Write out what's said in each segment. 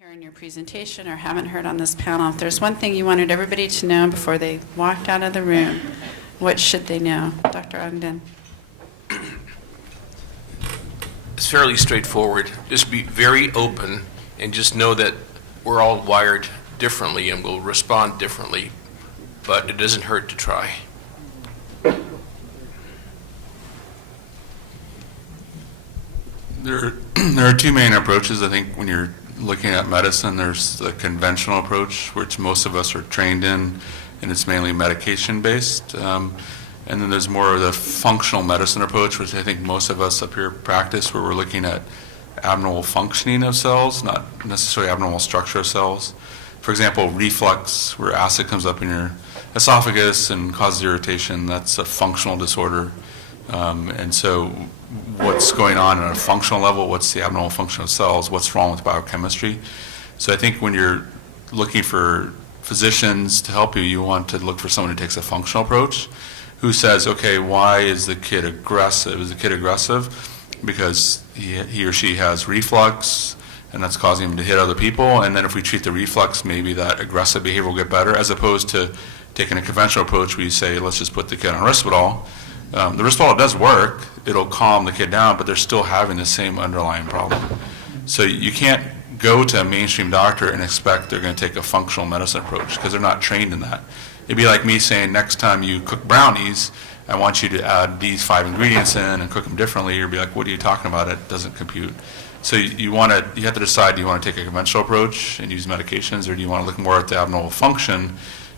hear in your presentation or haven't heard on this panel, if there's one thing you wanted everybody to know before they walked out of the room, what should they know? Dr. Ogden. It's fairly straightforward. Just be very open and just know that we're all wired differently and will respond differently, but it doesn't hurt to try. There are two main approaches. I think when you're looking at medicine, there's the conventional approach, which most of us are trained in, and it's mainly medication-based. And then there's more of the functional medicine approach, which I think most of us up here practice, where we're looking at abnormal functioning of cells, not necessarily abnormal structure of cells. For example, reflux, where acid comes up in your esophagus and causes irritation, that's a functional disorder. And so what's going on at a functional level, what's the abnormal function of cells, what's wrong with biochemistry. So I think when you're looking for physicians to help you, you want to look for someone who takes a functional approach, who says, okay, why is the kid aggressive? Is the kid aggressive because he or she has reflux, and that's causing him to hit other people? And then if we treat the reflux, maybe that aggressive behavior will get better, as opposed to taking a conventional approach where you say, let's just put the kid on Risperdal. The Risperdal does work. It'll calm the kid down, but they're still having the same underlying problem. So you can't go to a mainstream doctor and expect they're going to take a functional medicine approach, because they're not trained in that. It'd be like me saying, next time you cook brownies, I want you to add these 5 ingredients in and cook them differently. You'd be like, what are you talking about? It doesn't compute. So you have to decide, do you want to take a conventional approach and use medications, or do you want to look more at the abnormal function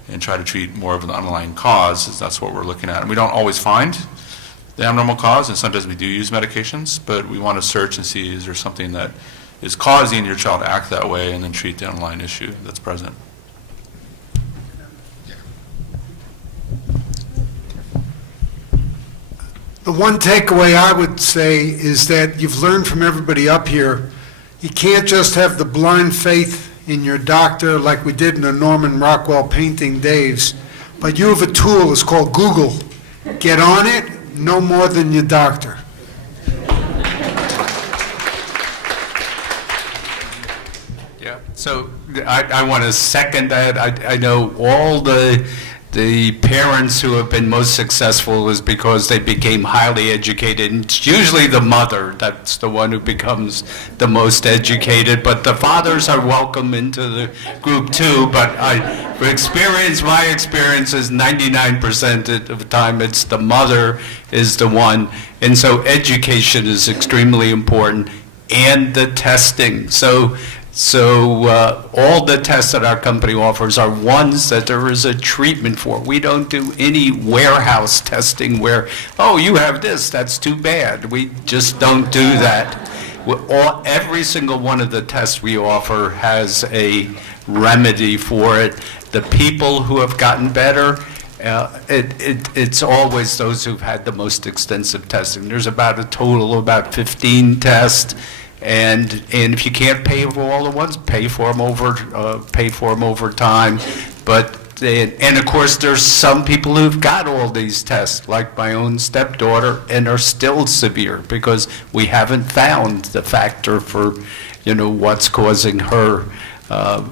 and try to treat more of the underlying cause? That's what we're looking at. And we don't always find the abnormal cause, and sometimes we do use medications, but we want to search and see, is there something that is causing your child to act that way, and then treat the underlying issue that's present. The one takeaway I would say is that you've learned from everybody up here, you can't just have the blind faith in your doctor like we did in the Norman Rockwell painting days, but you have a tool, it's called Google. Get on it, no more than your doctor. Yeah, so I want to second that. I know all the parents who have been most successful is because they became highly educated. And it's usually the mother that's the one who becomes the most educated, but the fathers are welcome into the group too. But my experience is 99% of the time it's the mother is the one. And so education is extremely important, and the testing. So all the tests that our company offers are ones that there is a treatment for. We don't do any warehouse testing where, oh, you have this, that's too bad. We just don't do that. Every single one of the tests we offer has a remedy for it. The people who have gotten better, it's always those who've had the most extensive testing. There's about a total of about 15 tests. And if you can't pay for all the ones, pay for them over time. And of course, there's some people who've got all these tests, like my own stepdaughter, and are still severe because we haven't found the factor for, what's causing her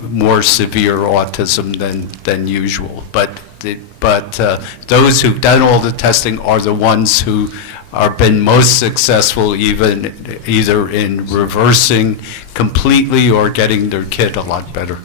more severe autism than usual. But those who've done all the testing are the ones who are been most successful, either in reversing completely or getting their kid a lot better.